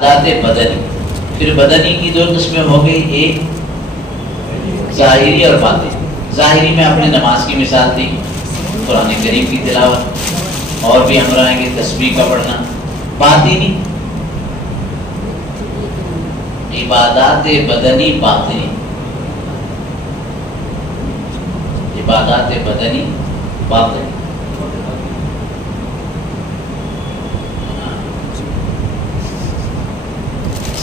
ذات بدنی، پھر بدنی کی دو قسمیں ہو گئی، ایک ظاہری اور باطنی۔ ظاہری میں آپ نے نماز کی مثال دی، قرآن کریم کی تلاوت، اور بھی ہم رہیں گے تسبیح کا پڑھنا۔ باطنی عبادات بدنی باطنی، عبادات بدنی باطنی۔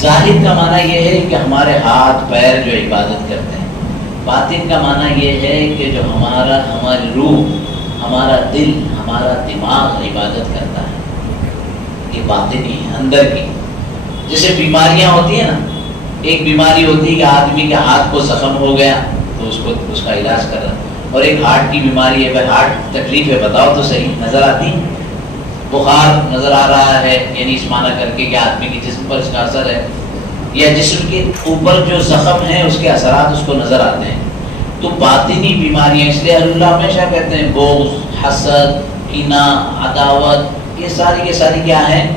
ظاہر کا معنی یہ ہے کہ ہمارے ہاتھ پیر جو عبادت کرتے ہیں، باطن کا معنی یہ ہے کہ جو ہماری روح، ہمارا دل، ہمارا دماغ عبادت کرتا ہے، یہ باطنی ہے، اندر کی۔ جیسے بیماریاں ہوتی ہیں نا، ایک بیماری ہوتی ہے کہ آدمی کے ہاتھ کو زخم ہو گیا تو اس کا علاج کر رہا، اور ایک ہارٹ کی بیماری ہے، بھائی ہارٹ تکلیف ہے بتاؤ تو صحیح، نظر آتی، بخار نظر آ رہا ہے، یعنی اس معنی کر کے کہ آدمی کے جسم پر اس کا اثر ہے، یا جسم کے اوپر جو زخم ہے اس کے اثرات اس کو نظر آتے ہیں۔ تو باطنی بیماریاں، اس لیے اللہ ہمیشہ کہتے ہیں بغض، حسد، کینہ، عداوت، یہ ساری کیا ہیں؟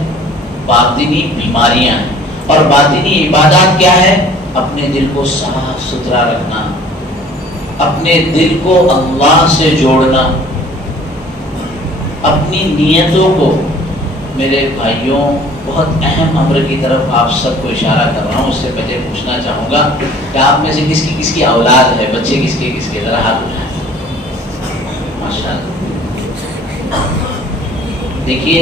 باطنی بیماریاں ہیں۔ اور باطنی عبادات کیا ہے؟ اپنے دل کو صاف ستھرا رکھنا، اپنے دل کو اللہ سے جوڑنا، اپنی نیتوں کو۔ میرے بھائیوں، بہت اہم امر کی طرف آپ سب کو اشارہ کر رہا ہوں، اس سے پہلے پوچھنا چاہوں گا کہ آپ میں سے کس کی اولاد ہے، بچے کس کے ذرا ہاتھ اٹھائیں۔ ماشاءاللہ۔ دیکھیے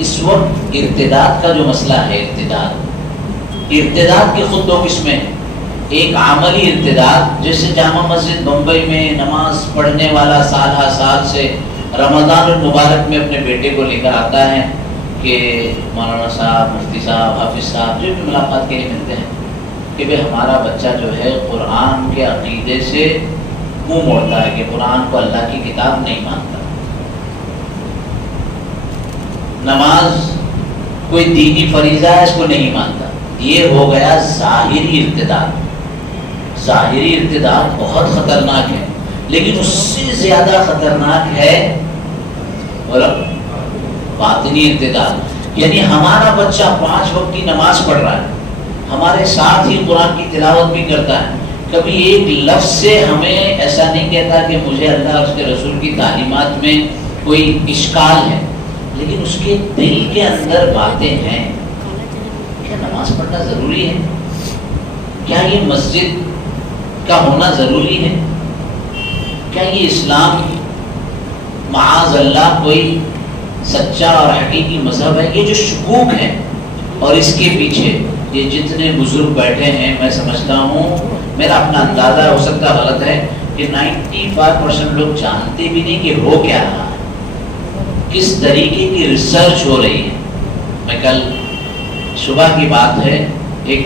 اس وقت ارتداد کا جو مسئلہ ہے، ارتداد کی خود دو قسمیں ہیں۔ ایک عملی ارتداد، جیسے جامع مسجد بمبئی میں نماز پڑھنے والا سال ہر سال سے رمضان المبارک میں اپنے بیٹے کو لے کر آتا ہے کہ مولانا صاحب، مفتی صاحب، حافظ صاحب جو بھی ملاقات کے لیے ملتے ہیں کہ بھئی ہمارا بچہ جو ہے قرآن کے عقیدے سے منہ موڑتا ہے، کہ قرآن کو اللہ کی کتاب نہیں مانتا، نماز کوئی دینی فریضہ ہے اس کو نہیں مانتا۔ یہ ہو گیا ظاہری ارتداد۔ ظاہری ارتداد بہت خطرناک ہے، لیکن اس سے زیادہ خطرناک ہے باطنی ارتداد۔ یعنی ہمارا بچہ 5 وقت کی نماز پڑھ رہا ہے، ہمارے ساتھ ہی قرآن کی تلاوت بھی کرتا ہے، کبھی ایک لفظ سے ہمیں ایسا نہیں کہتا کہ مجھے اللہ اور اس کے رسول کی تعلیمات میں کوئی اشکال ہے، لیکن اس کے دل کے اندر باتیں ہیں۔ کیا نماز پڑھنا ضروری ہے؟ کیا یہ مسجد کا ہونا ضروری ہے؟ کیا یہ اسلام معاذ اللہ کوئی سچا اور حقیقی مذہب ہے؟ یہ جو شکوک ہے اور اس کے پیچھے یہ جتنے بزرگ بیٹھے ہیں، میں سمجھتا ہوں، میرا اپنا اندازہ ہو سکتا غلط ہے، کہ 95% لوگ جانتے بھی نہیں کہ ہو کیا رہا ہے، کس طریقے کی ریسرچ ہو رہی ہے۔ میں کل صبح کی بات ہے، ایک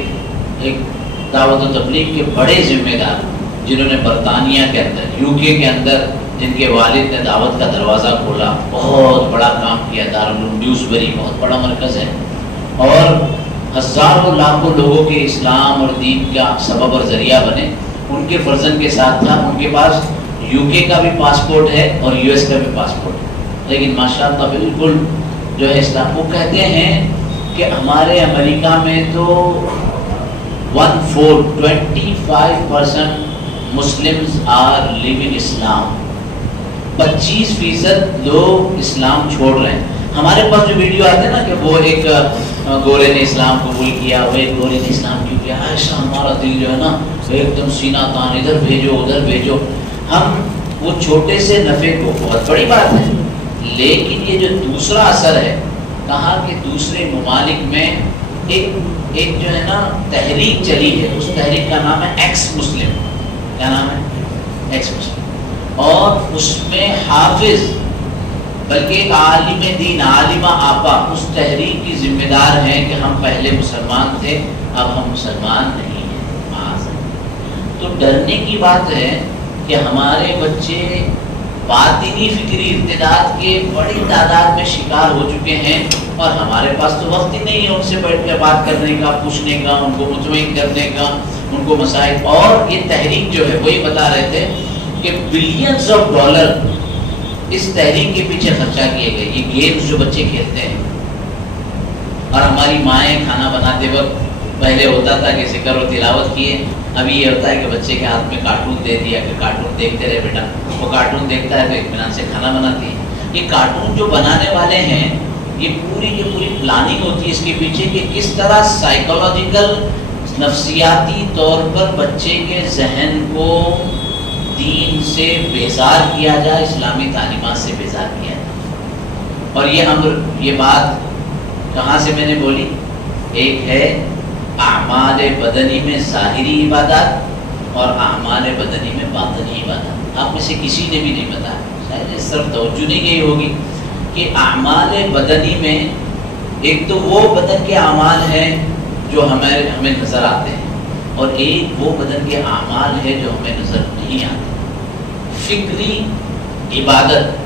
دعوت و تبلیغ کے بڑے ذمہ دار جنہوں نے برطانیہ کے اندر، یو کے اندر، جن کے والد نے دعوت کا دروازہ کھولا، بہت بڑا کام کیا، دارالعلوم ڈیوسبری بہت بڑا مرکز ہے، اور ہزاروں لاکھوں لوگوں کے اسلام اور دین کا سبب اور ذریعہ بنے۔ ان کے فرزند کے ساتھ تھا، ان کے پاس یو کے کا بھی پاسپورٹ ہے اور یو ایس کا بھی پاسپورٹ ہے، لیکن ماشاءاللہ بالکل جو ہے اسلام۔ وہ کہتے ہیں کہ ہمارے امریکہ میں تو 25% مسلمز آر لیونگ اسلام، 25% لوگ اسلام چھوڑ رہے ہیں۔ ہمارے پاس جو ویڈیو آتے ہیں نا کہ وہ ایک گورے نے اسلام قبول کیا، وہ ایک گورے نے اسلام کیوں کیا، ایسا ہمارا دل جو ہے نا ایک دم سینہ تان، ادھر بھیجو ادھر بھیجو۔ ہم وہ چھوٹے سے نفع کو، بہت بڑی بات ہے، لیکن یہ جو دوسرا اثر ہے، کہا کہ دوسرے ممالک میں ایک جو ہے نا تحریک چلی ہے، اس تحریک کا نام ہے ایکس مسلم۔ کیا نام ہے؟ ایکس مسلم۔ اور اس میں حافظ، بلکہ ایک عالم دین، عالمہ آپا اس تحریک کی ذمہ دار ہیں کہ ہم پہلے مسلمان تھے، اب ہم مسلمان نہیں ہیں۔ تو ڈرنے کی بات ہے کہ ہمارے بچے باطنی فکری ارتداد کے بڑی تعداد میں شکار ہو چکے ہیں، اور ہمارے پاس تو وقت ہی نہیں ہے ان سے بیٹھ کے بات کرنے کا، پوچھنے کا، ان کو مطمئن کرنے کا، ان کو مسائل۔ اور یہ تحریک جو ہے وہی بتا رہے تھے کہ بلینز آف ڈالر اس تحریک کے پیچھے خرچہ کیے گئے۔ یہ گیمز جو بچے کھیلتے ہیں، اور ہماری مائیں کھانا بنا نماز وقت پہلے ہوتا تھا کہ ذکر و تلاوت کیے، ابھی یہ ہوتا ہے کہ بچے کے ہاتھ میں کارٹون دے دیا کہ کارٹون دیکھتے رہے بیٹا، وہ کارٹون دیکھتا ہے تو اطمینان سے کھانا بناتی ہے۔ یہ کارٹون جو بنانے والے ہیں یہ پوری پلاننگ ہوتی ہے اس کے پیچھے کہ کس طرح سائیکولوجیکل نفسیاتی طور پر بچے کے ذہن کو دین سے بیزار کیا جائے، اسلامی تعلیمات سے بیزار کیا جائے۔ اور یہ بات کہاں سے میں نے بولی؟ ایک ہے اعمال بدنی میں ظاہری عبادات اور اعمال بدنی میں باطنی عبادات۔ آپ میں سے کسی نے بھی نہیں بتایا، شاید اس طرف توجہ نہیں گئی ہوگی کہ اعمال بدنی میں ایک تو وہ بدن کے اعمال ہیں جو ہمیں نظر آتے ہیں، اور ایک وہ بدن کے اعمال ہے جو ہمیں نظر نہیں آتے۔ فکری عبادت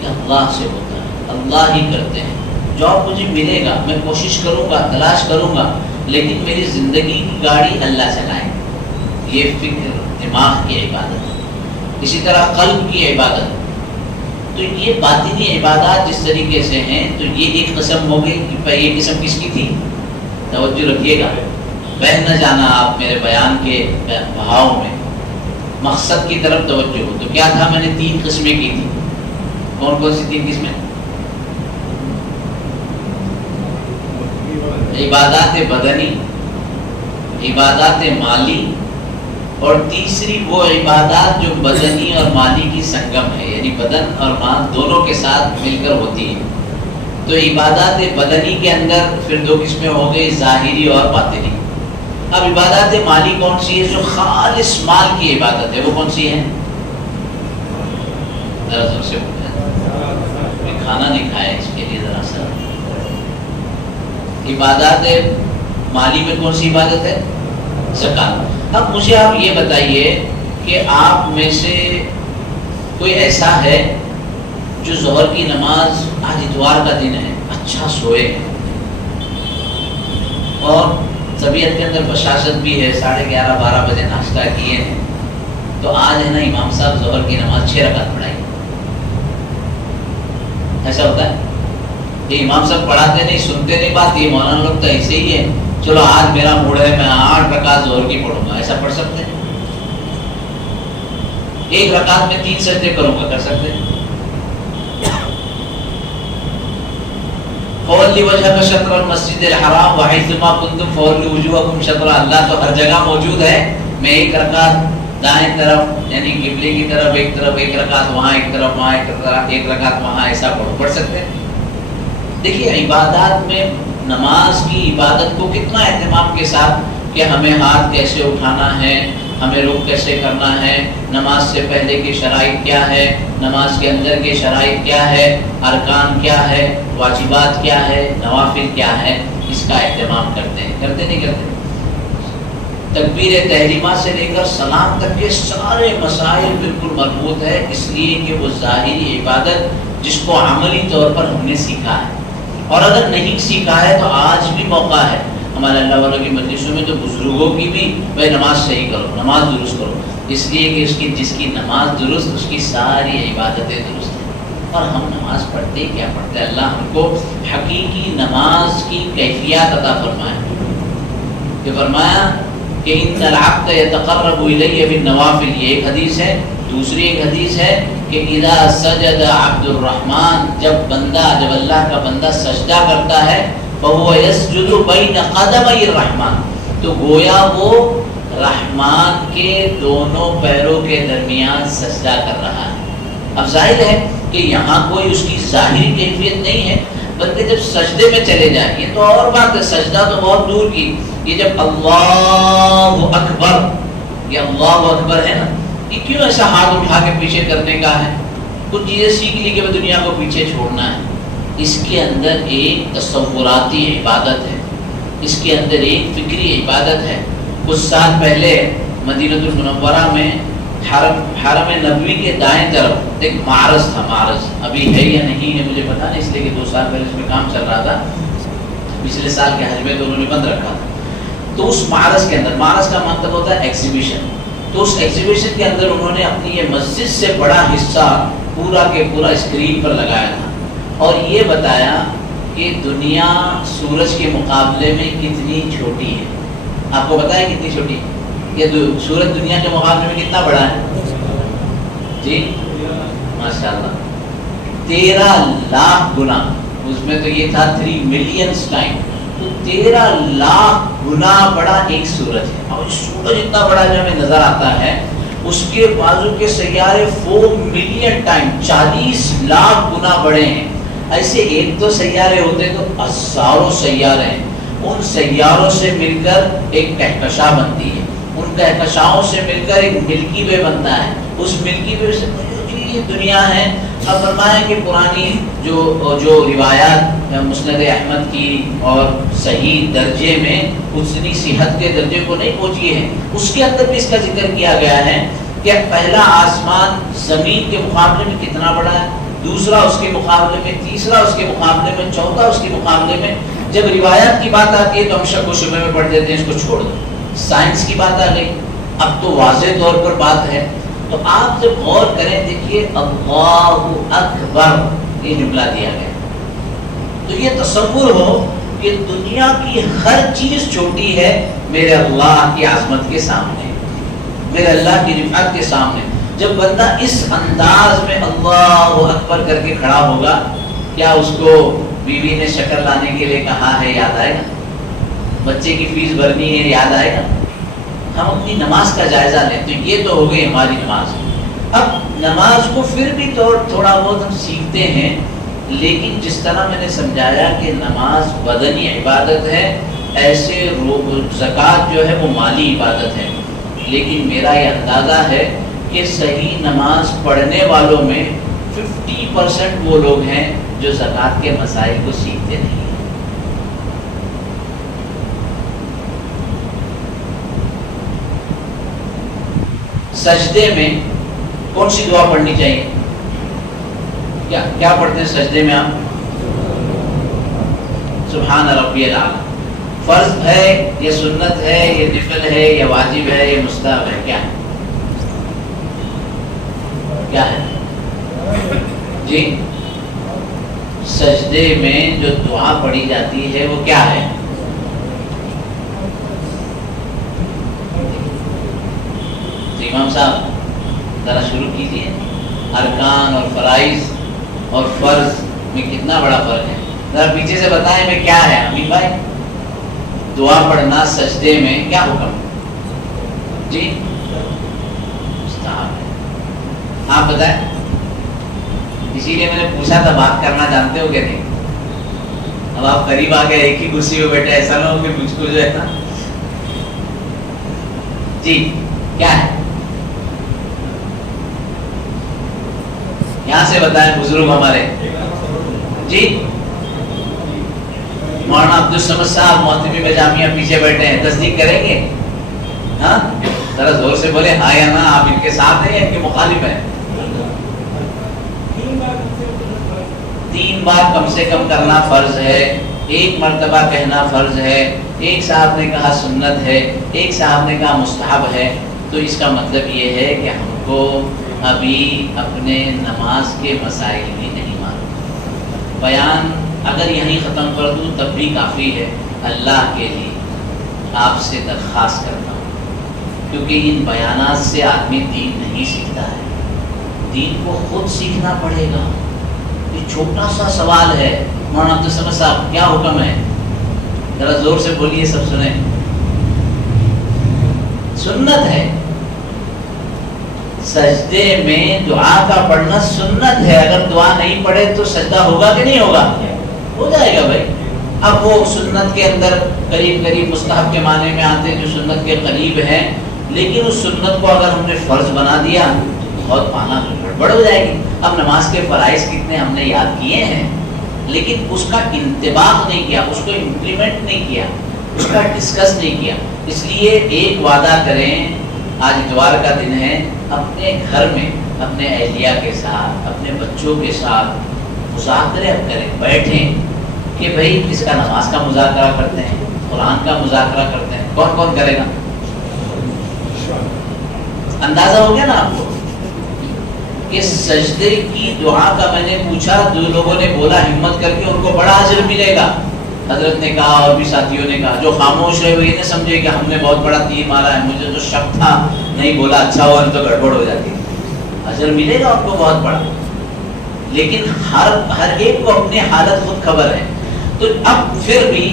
کہ اللہ سے ہوتا ہے، اللہ ہی کرتے ہیں، جو آپ مجھے ملے گا میں کوشش کروں گا، تلاش کروں گا، لیکن میری زندگی کی گاڑی اللہ چلائے، یہ فکر دماغ کی عبادت ہے۔ اسی طرح قلب کی عبادت، تو یہ باطنی عبادات جس طریقے سے ہیں تو یہ ایک قسم ہو گئی کہ یہ قسم کس کی تھی؟ توجہ رکھیے گا، بہن نہ جانا آپ میرے بیان کے بہاؤ میں، مقصد کی طرف توجہ ہو۔ تو کیا تھا؟ میں نے 3 قسمیں کی تھی۔ کون سی 3 قسمیں؟ عبادات بدنی، عبادات مالی، اور تیسری وہ عبادات جو بدنی اور مالی کی سنگم ہے، یعنی بدن اور مال دونوں کے ساتھ مل کر ہوتی ہے۔ تو عبادات بدنی کے اندر پھر 2 قسمیں ہو گئی، ظاہری اور باطنی۔ اب عبادات مالی کون سی ہے؟ جو خالص مال کی عبادت ہے، وہ کون سی ہے؟ ذرا زور سے کھانا نہیں کھایا اس کے لیے ذرا سا۔ عبادات مالی میں کون سی عبادت ہے؟ زکات۔ اب مجھے آپ یہ بتائیے کہ آپ میں سے کوئی ایسا ہے جو ظہر کی نماز، آج اتوار کا دن ہے، اچھا سوئے اور طبیعت کے اندر بشاشت بھی ہے، 11:30 12 بجے ناشتہ کیے ہیں، تو آج ہے نا امام صاحب ظہر کی نماز 6 رکعت پڑھائی؟ ایسا ہوتا ہے؟ یہ امام صاحب پڑھاتے نہیں، سنتے نہیں بات، یہ مولانا لوگ تو ایسے ہی ہے، چلو آج میرا موڈ ہے میں 8 رکعت ظہر کی پڑھوں گا، ایسا پڑھ سکتے ہیں؟ 1 رکعت میں 3 سجدے کروں گا، کر سکتے ہیں؟ فَوَلِّ وَجْهَكَ شَطْرَ الْمَسْجِدِ الْحَرَامِ وَحَيْثُمَا كُنْتُمْ فَوَلُّوا وُجُوهَكُمْ شَطْرَهُ۔ اللہ تو ہر جگہ موجود ہے، میں 1 رکعت دائیں طرف یعنی قبلے کی طرف ایک رکعت وہاں، ایک طرف وہاں، ایک رکعت وہاں، ایسا پڑھ سکتے ہیں؟ دیکھیے عبادات میں نماز کی عبادت کو کتنا اہتمام کے ساتھ کہ ہمیں ہاتھ کیسے اٹھانا ہے، ہمیں رکوع کیسے کرنا ہے، نماز سے پہلے کی شرائط کیا ہے، نماز کے اندر کے شرائط کیا ہے، ارکان کیا ہے، واجبات کیا ہے، نوافل کیا ہے، اس کا اہتمام کرتے ہیں، کرتے نہیں کرتے؟ تکبیر تحریمہ سے لے کر سلام تک کے سارے مسائل بالکل مربوط ہے، اس لیے کہ وہ ظاہری عبادت جس کو عملی طور پر ہم نے سیکھا ہے، اور اگر نہیں سیکھا ہے تو آج بھی موقع ہے۔ ہمارے اللہ والوں کی مجلسوں میں تو بزرگوں کی بھی بھائی نماز صحیح کرو، نماز درست کرو، اس لیے کہ جس کی نماز درست اس کی ساری عبادتیں درست ہیں۔ اور ہم نماز پڑھتے کیا پڑھتے؟ اللہ ہم کو حقیقی نماز کی کیفیت عطا فرمائے۔ کہ فرمایا کہ ان العبد يتقرب الی بالنوافل، یہ ایک حدیث ہے۔ دوسری ایک حدیث ہے کہ اذا سجد عبد الرحمن، جب اللہ کا بندہ سجدہ کرتا ہے، فهو يسجد بين قدمي الرحمن، تو گویا وہ رحمان کے دونوں پیروں کے درمیان سجدہ کر رہا ہے۔ اب ظاہر ہے کہ یہاں کوئی اس کی ظاہری کیفیت نہیں ہے، بلکہ جب سجدے میں چلے جائیں، یہ تو اور بات ہے، سجدہ تو بہت دور کی، یہ جب اللہ اکبر، یہ اللہ اکبر ہے نا، یہ کیوں ایسا ہاتھ اٹھا کے پیچھے کرنے کا ہے؟ کچھ چیزیں سیکھ لی کہ میں دنیا کو پیچھے چھوڑنا ہے۔ اس کے اندر ایک تصوراتی عبادت ہے، اس کے اندر ایک فکری عبادت ہے۔ کچھ سال پہلے مدینہ المنورہ میں حرم نبوی کے دائیں طرف ایک معرض تھا، معرض ابھی ہے یا نہیں ہے مجھے پتا نہیں، اس لیے کہ 2 سال پہلے اس میں کام چل رہا تھا، پچھلے سال کے حج میں تو انہوں نے بند رکھا تھا۔ تو اس معرض کے اندر، معرض کا مطلب ہوتا ہے ایگزیبیشن، تو اس ایگزیبیشن کے اندر انہوں نے اپنی یہ مسجد سے بڑا حصہ پورا کے پورا اسکرین پر لگایا تھا، اور یہ بتایا کہ دنیا سورج کے مقابلے میں کتنی چھوٹی ہے؟ آپ کو پتا ہے کتنی چھوٹی ہے؟ یہ سورج دنیا کے مقابلے میں کتنا بڑا ہے؟ جی ماشاءاللہ 13 لاکھ گنا. اس میں تو یہ تھا 3 ملین ٹائم، تو 13 لاکھ گنا بڑا ایک سورج ہے. اور سورج اتنا بڑا جو ہمیں نظر آتا ہے، اس کے بازو کے سیارے 4 ملین ٹائم 40 لاکھ گنا بڑے ہیں. ایسے ایک تو سیارے ہوتے تو ہزاروں سیارے ہیں. ان سیاروں سے مل کر ایک کہکشاں بنتی ہے، ان کہکشاؤں سے مل کر ایک ملکی وے بنتا ہے. اس ملکی وے سے یہ دنیا ہے. اب فرمایا کہ پرانی جو روایات مسند احمد کی اور صحیح درجے میں حسنی صحت کے درجے کو نہیں پہنچی ہے، اس کے اندر بھی اس کا ذکر کیا گیا ہے کہ پہلا آسمان زمین کے مقابلے میں کتنا بڑا ہے، دوسرا اس کے مقابلے میں، تیسرا اس کے مقابلے میں، چوتھا اس کے مقابلے میں. جب روایات کی بات آتی ہے تو ہم شک و شبے میں پڑھ دیتے ہیں، اس کو چھوڑ دو. سائنس کی بات آ گئی، اب تو واضح طور پر بات ہے. تو آپ جب غور کریں دیکھیے اللہ اکبر یہ جملہ دیا گیا، تو یہ تصور ہو کہ دنیا کی ہر چیز چھوٹی ہے میرے اللہ کی عظمت کے سامنے، میرے اللہ کی رفعت کے سامنے. جب بندہ اس انداز میں اللہ اکبر کر کے کھڑا ہوگا، کیا اس کو بیوی نے شکر لانے کے لیے کہا ہے یاد آئے گا؟ بچے کی فیس بھرنی ہے یاد آئے گا؟ ہم اپنی نماز کا جائزہ لیں تو یہ تو ہو گئی ہماری نماز. اب نماز کو پھر بھی تھوڑا بہت ہم سیکھتے ہیں، لیکن جس طرح میں نے سمجھایا کہ نماز بدنی عبادت ہے، ایسے زکوٰۃ جو ہے وہ مالی عبادت ہے. لیکن میرا یہ اندازہ ہے کہ صحیح نماز پڑھنے والوں میں 50% وہ لوگ ہیں جو زکوٰۃ کے مسائل کو سیکھتے نہیں. سجدے میں کون سی دعا پڑھنی چاہیے؟ کیا پڑھتے ہیں سجدے میں آپ؟ سبحان ربی الاعلی. فرض ہے یہ سنت ہے یہ نفل ہے یہ واجب ہے یہ مستحب ہے، کیا ہے؟ کیا ہے جی؟ سجدے میں جو دعا پڑھی جاتی ہے وہ کیا ہے؟ امام صاحب ذرا شروع کیجیے. ارکان اور فرائض اور فرض میں کتنا بڑا فرق ہے، ذرا پیچھے سے بتائیں میں کیا ہے امین بھائی؟ دعا پڑھنا سجدے میں کیا حکم جی؟ مستحب ہے. آپ بتائیں. اسی لیے میں نے پوچھا تھا بات کرنا جانتے ہو کہ نہیں. اب آپ قریب آ گئے ایک ہی کرسی پہ بیٹھے، ایسا نہ ہو کہ مجھ کو جو ہے نا جی کیا ہے؟ یہاں سے بتائیں بزرگ ہمارے جی. مولانا عبدالصمد صاحب محتمی میں جامعہ پیچھے بیٹھے ہیں، تصدیق کریں گے؟ ہاں ذرا زور سے بولے ہاں یا نہ. آپ ان کے ساتھ ہیں یا ان کے مخالف ہیں؟ 3 بار کم سے کم کرنا فرض ہے، 1 مرتبہ کہنا فرض ہے، ایک صاحب نے کہا سنت ہے، ایک صاحب نے کہا مستحب ہے. تو اس کا مطلب یہ ہے کہ ہم کو ابھی اپنے نماز کے مسائل بھی نہیں معلوم. بیان اگر یہیں ختم کر دوں تب بھی کافی ہے. اللہ کے لیے آپ سے درخواست کرتا ہوں، کیونکہ ان بیانات سے آدمی دین نہیں سیکھتا ہے، دین کو خود سیکھنا پڑے گا. یہ چھوٹا سا سوال ہے. مولانا عبدالصمد صاحب کیا حکم ہے؟ ذرا زور سے بولیے سب سنیں. سنت ہے، سجدے میں دعا کا پڑھنا سنت ہے. اگر دعا نہیں پڑھے تو سجدہ ہوگا کہ نہیں ہوگا؟ ہو جائے گا بھائی. اب وہ سنت کے اندر قریب مستحب کے معنی میں آتے جو سنت کے قریب ہیں، لیکن اس سنت کو اگر ہم نے فرض بنا دیا بہت پانا گڑبڑ ہو جائے گی. اب نماز کے فرائض کتنے ہم نے یاد کیے ہیں، لیکن اس کا انطباق نہیں کیا، اس کو امپلیمنٹ نہیں کیا، اس کا ڈسکس نہیں کیا. اس لیے ایک وعدہ کریں، آج اتوار کا دن ہے، اپنے گھر میں اپنے اہلیہ کے ساتھ اپنے بچوں کے ساتھ مذاکرے کریں، بیٹھیں کہ بھئی کس کا نماز کا مذاکرہ کرتے ہیں، قرآن کا مذاکرہ کرتے ہیں. کون کون کرے گا؟ اندازہ ہو گیا نا آپ کو؟ کہ سجدے کی دعا کا میں نے پوچھا، دو لوگوں نے بولا ہمت کر کے ان کو بڑا اجر ملے گا. حضرت نے کہا اور بھی ساتھیوں نے کہا، جو خاموش ہے وہ یہ نہ سمجھے کہ ہم نے بہت بڑا تیر مارا ہے، مجھے تو شک تھا، نہیں بولا اچھا ہوا تو گڑبڑ ہو جاتی. اجر ملے گا ان کو بہت بڑا، لیکن ہر ایک کو اپنی حالت خود خبر ہے. تو اب پھر بھی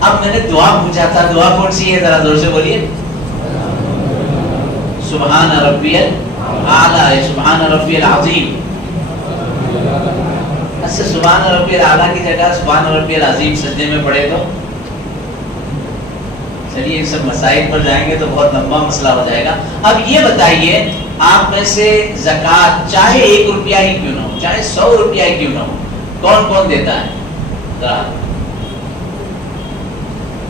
اب میں نے دعا پوچھا تھا، دعا کون سی ہے ذرا زور سے بولیے. سبحان ربی الاعلی، سبحان ربی العظیم. اچھا سبحان ربی الاعلی کی جگہ سبحان ربی العظیم سجدے میں پڑھے تو چلیے سب مسائل پر جائیں گے تو بہت لمبا مسئلہ ہو جائے گا. اب یہ بتائیے آپ میں سے زکوٰۃ چاہے 1 روپیہ ہی کیوں نہ ہو، چاہے 100 روپیہ ہی کیوں نہ ہو، کون کون دیتا ہے؟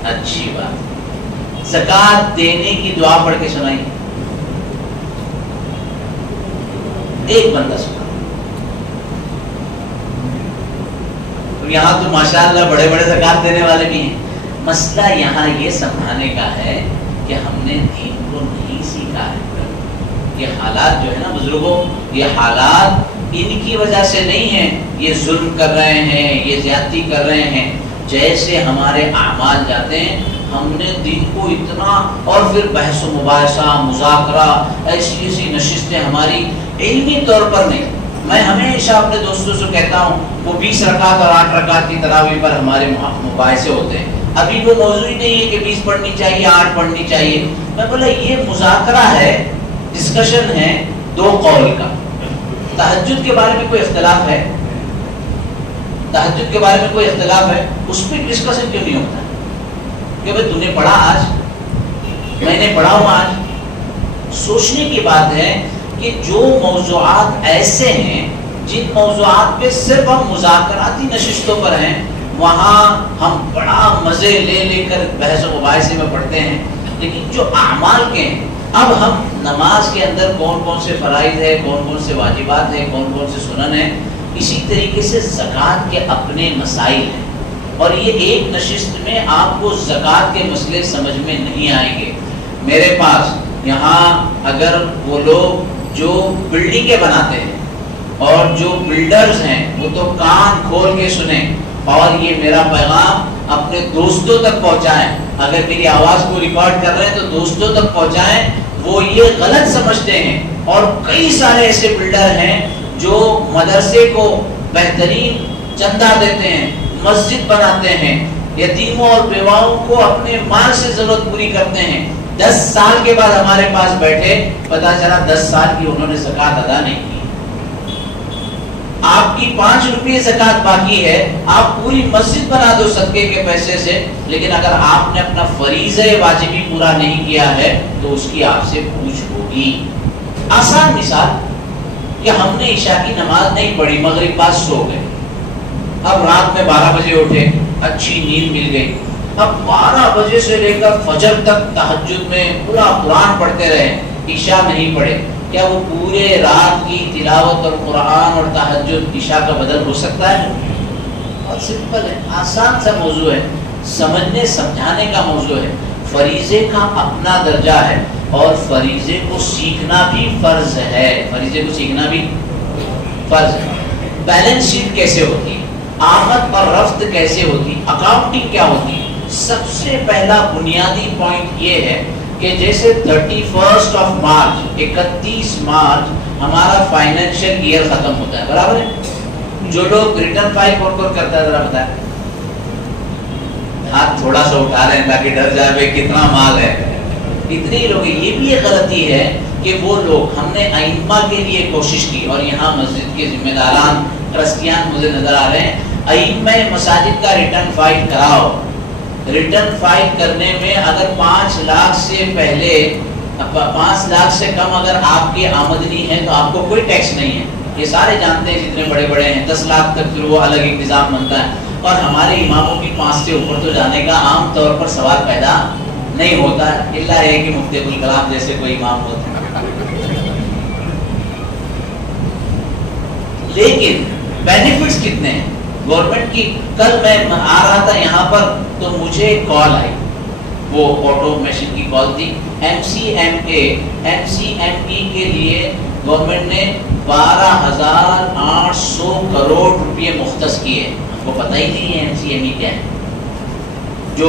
اچھی بات. زکوٰۃ دینے کی دعا پڑھ کے سنائیے. ایک بندہ سنا. یہاں تو ماشاءاللہ بڑے بڑے زکوٰۃ دینے والے بھی ہیں. مسئلہ یہاں یہ سمجھانے کا ہے کہ ہم نے دین کو نہیں سیکھا ہے. یہ حالات جو ہے نا بزرگوں، یہ حالات ان کی وجہ سے نہیں ہیں. یہ ظلم کر رہے ہیں، یہ زیادتی کر رہے ہیں. جیسے ہمارے اعمال جاتے ہیں، ہم نے دین کو اتنا، اور پھر بحث و مباحثہ، مذاکرہ، ایسی ایسی نشستیں ہماری علمی طور پر نہیں. میں ہمیشہ اپنے دوستوں سے کہتا ہوں وہ 20 رکعت اور 8 رکعت کی تراویح پر ہمارے مباحثے ہوتے ہیں. ابھی وہ موضوع ہی نہیں ہے کہ 20 پڑھنی چاہیے 8 پڑھنی چاہیے. میں بولا یہ مذاکرہ ہے، ڈسکشن ہے 2 قول کا. تہجد کے بارے میں کوئی اختلاف ہے؟ تہجد کے بارے میں کوئی اختلاف ہے؟ اس پہ ڈسکشن کیوں نہیں ہوتا کہ بھئی تو نے پڑھا آج، میں نے پڑھا ہوں آج. سوچنے کی بات ہے کہ جو موضوعات ایسے ہیں جن موضوعات پہ صرف ہم مذاکراتی نشستوں پر ہیں، وہاں ہم بڑا مزے لے لے کر بحث و مباحثے میں پڑھتے ہیں. لیکن جو اعمال کے ہیں، اب ہم نماز کے اندر کون کون سے فرائض ہے، کون کون سے واجبات ہیں، کون کون سے سنن ہیں، اسی طریقے سے زکوٰۃ کے اپنے مسائل ہیں. اور یہ ایک نشست میں آپ کو زکوٰۃ کے مسئلے سمجھ میں نہیں آئیں گے. میرے پاس یہاں اگر وہ لوگ جو بلڈنگیں بناتے ہیں اور جو بلڈرز ہیں وہ تو کان کھول کے سنیں اور یہ میرا پیغام اپنے دوستوں تک پہنچائیں. اگر میری آواز کو ریکارڈ کر رہے ہیں تو دوستوں تک پہنچائیں. وہ یہ غلط سمجھتے ہیں، اور کئی سارے ایسے بلڈر ہیں جو مدرسے کو بہترین چندہ دیتے ہیں، مسجد بناتے ہیں، یتیموں اور بیواؤں کو اپنے مال سے ضرورت پوری کرتے ہیں. 10 سال کے بعد ہمارے پاس بیٹھے، پتا چلا 10 سال کی انہوں نے زکوٰۃ ادا نہیں کی. آپ کی 5 روپے زکوٰۃ باقی ہے، آپ پوری مسجد بنا دو صدقے کے پیسے سے، لیکن اگر آپ نے اپنا فریضہ واجبی پورا نہیں کیا ہے تو اس کی آپ سے پوچھ ہوگی. آسان مثال کہ ہم نے عشاء کی نماز نہیں پڑھی، مغرب بعد سو گئے. اب رات میں 12 بجے اٹھے، اچھی نیند مل گئی. اب 12 بجے سے لے کر فجر تک تہجد میں پورا قرآن پڑھتے رہے، عشاء نہیں پڑھے. کیا وہ پورے رات کی تلاوت اور قرآن اور تہجد عشاء کا بدل ہو سکتا ہے؟ بہت سمپل ہے، آسان سا موضوع ہے، سمجھنے سمجھانے کا موضوع ہے. فریضے کا اپنا درجہ ہے اور فریضے کو سیکھنا بھی فرض ہے. فریضے کو سیکھنا بھی فرض ہے. بیلنس شیٹ کیسے ہوتی ہے، آمد اور رفت کیسے ہوتی، اکاؤنٹنگ کیا ہوتی ہے. سب سے پہلا بنیادی پوائنٹ یہ ہے کہ جیسے 31 مارچ 31 مارچ ہمارا فائنینشیل ایئر ختم ہوتا ہے، برابر ہے. جو لوگ ریٹرن فائل کون کرتا ہے ذرا بتائیں. ہاتھ تھوڑا سا اٹھا رہے ہیں تاکہ ڈر جائے بھائی کتنا مال ہے. اتنے لوگ. یہ بھی ایک غلطی ہے کہ وہ لوگ، ہم نے ائمہ کے لیے کوشش کی، اور یہاں مسجد کے ذمہ داران ٹرسٹیان مجھے نظر آ رہے ہیں، ائمہ مساجد کا ریٹرن فائل کراؤ. ریٹرن فائل کرنے میں اگر 5 لاکھ سے پہلے 5 لاکھ سے کم اگر آپ کی آمدنی ہے تو آپ کو کوئی ٹیکس نہیں ہے. یہ سارے جانتے ہیں جتنے بڑے بڑے ہیں. 10 لاکھ تک پھر وہ الگ ایک نظام بنتا ہے. اور ہمارے اماموں کی 5 سے اوپر تو جانے کا عام طور پر سوال پیدا نہیں ہوتا ہے، الا ہے کہ مفتی ابوالکلام جیسے کوئی امام ہوتے ہیں. لیکن بینیفٹس کتنے ہیں گورنمنٹ کی. کل میں آ رہا تھا یہاں پر تو مجھے کال آئی، وہ آٹومیشن کی کال تھی. MCMA کے لیے گورنمنٹ نے 12,800 کروڑ روپے مختص کیے. ہم کو پتہ ہی نہیں ہے MCME کیا ہے. جو